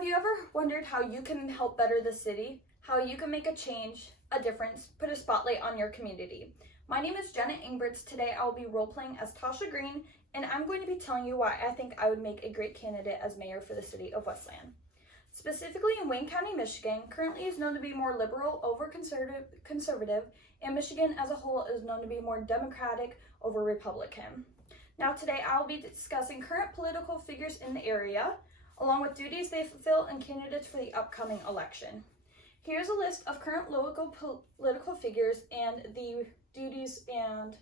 Have you ever wondered how you can help better the city? How you can make a change, a difference, put a spotlight on your community? My name is Jenna Ingberts. Today I will be role-playing as Tasha Green, and I'm going to be telling you why I think I would make a great candidate as mayor for the city of Westland. Specifically in Wayne County, Michigan, currently is known to be more liberal over conservative, and Michigan as a whole is known to be more Democratic over Republican. Now today I will be discussing current political figures in the area, along with duties they fulfill and candidates for the upcoming election. Here's a list of current local political figures and the duties and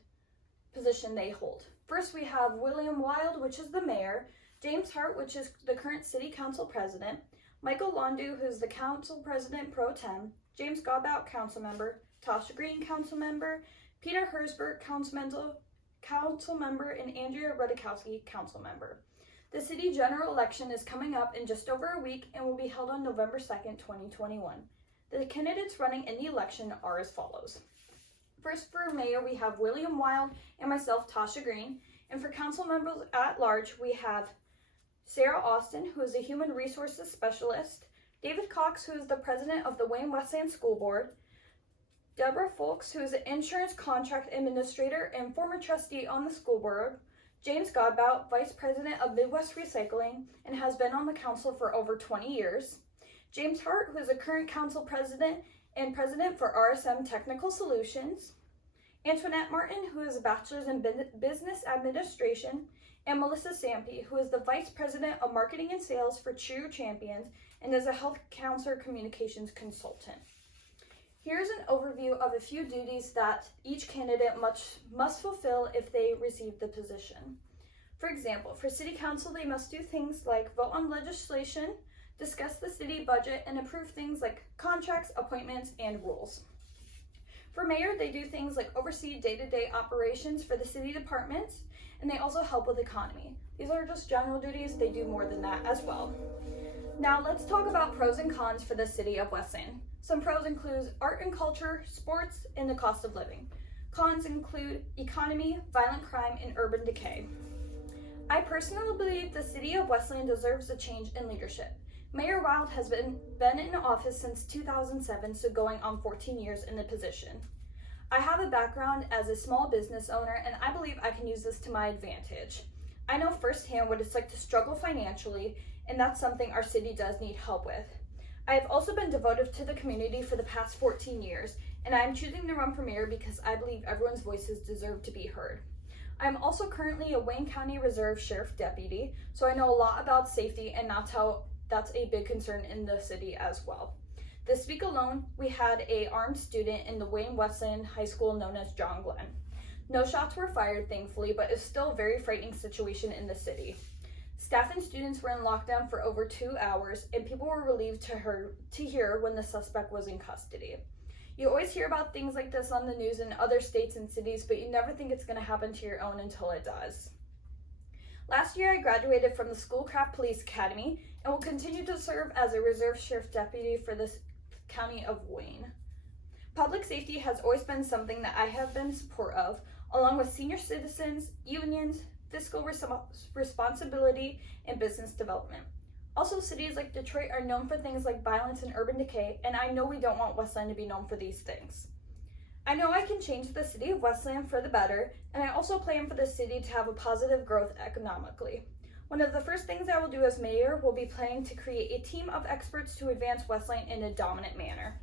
position they hold. First, we have William Wild, which is the mayor, James Hart, which is the current city council president, Michael Londu, who is the council president pro tem, James Godbout, council member, Tasha Green, council member, Peter Hersberg, council member, and Andrea Rudikowski, council member. The city general election is coming up in just over a week and will be held on November 2nd, 2021. The candidates running in the election are as follows. First, for mayor, we have William Wild and myself, Tasha Green. And for council members at large, we have Sarah Austin, who is a human resources specialist, David Cox, who is the president of the Wayne Westland School Board, Deborah Folks, who is an insurance contract administrator and former trustee on the school board, James Godbout, vice president of Midwest Recycling and has been on the council for over 20 years, James Hart, who is a current council president and president for RSM Technical Solutions, Antoinette Martin, who is a bachelor's in business administration, and Melissa Sampe, who is the vice president of marketing and sales for True Champions and is a health counselor communications consultant. Here's an overview of a few duties that each candidate must fulfill if they receive the position. For example, for city council, they must do things like vote on legislation, discuss the city budget, and approve things like contracts, appointments, and rules. For mayor, they do things like oversee day-to-day operations for the city departments, and they also help with economy. These are just general duties. They do more than that as well. Now let's talk about pros and cons for the city of Westland. Some pros include art and culture, sports, and the cost of living. Cons include economy, violent crime, and urban decay. I personally believe the city of Westland deserves a change in leadership. Mayor Wild has been in office since 2007, so going on 14 years in the position. I have a background as a small business owner, and I believe I can use this to my advantage. I know firsthand what it's like to struggle financially, and that's something our city does need help with. I have also been devoted to the community for the past 14 years, and I am choosing to run for mayor because I believe everyone's voices deserve to be heard. I am also currently a Wayne County Reserve Sheriff Deputy, so I know a lot about safety, and that's a big concern in the city as well. This week alone, we had an armed student in the Wayne Westland High School known as John Glenn. No shots were fired, thankfully, but it's still a very frightening situation in the city. Staff and students were in lockdown for over 2 hours, and people were relieved to hear when the suspect was in custody. You always hear about things like this on the news in other states and cities, but you never think it's going to happen to your own until it does. Last year, I graduated from the Schoolcraft Police Academy and will continue to serve as a Reserve Sheriff Deputy for this county of Wayne. Public safety has always been something that I have been in support of, along with senior citizens, unions, fiscal responsibility, and business development. Also, cities like Detroit are known for things like violence and urban decay, and I know we don't want Westland to be known for these things. I know I can change the city of Westland for the better, and I also plan for the city to have a positive growth economically. One of the first things I will do as mayor will be planning to create a team of experts to advance Westland in a dominant manner.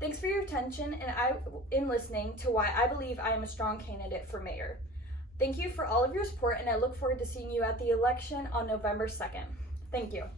Thanks for your attention and in listening to why I believe I am a strong candidate for mayor. Thank you for all of your support, and I look forward to seeing you at the election on November 2nd. Thank you.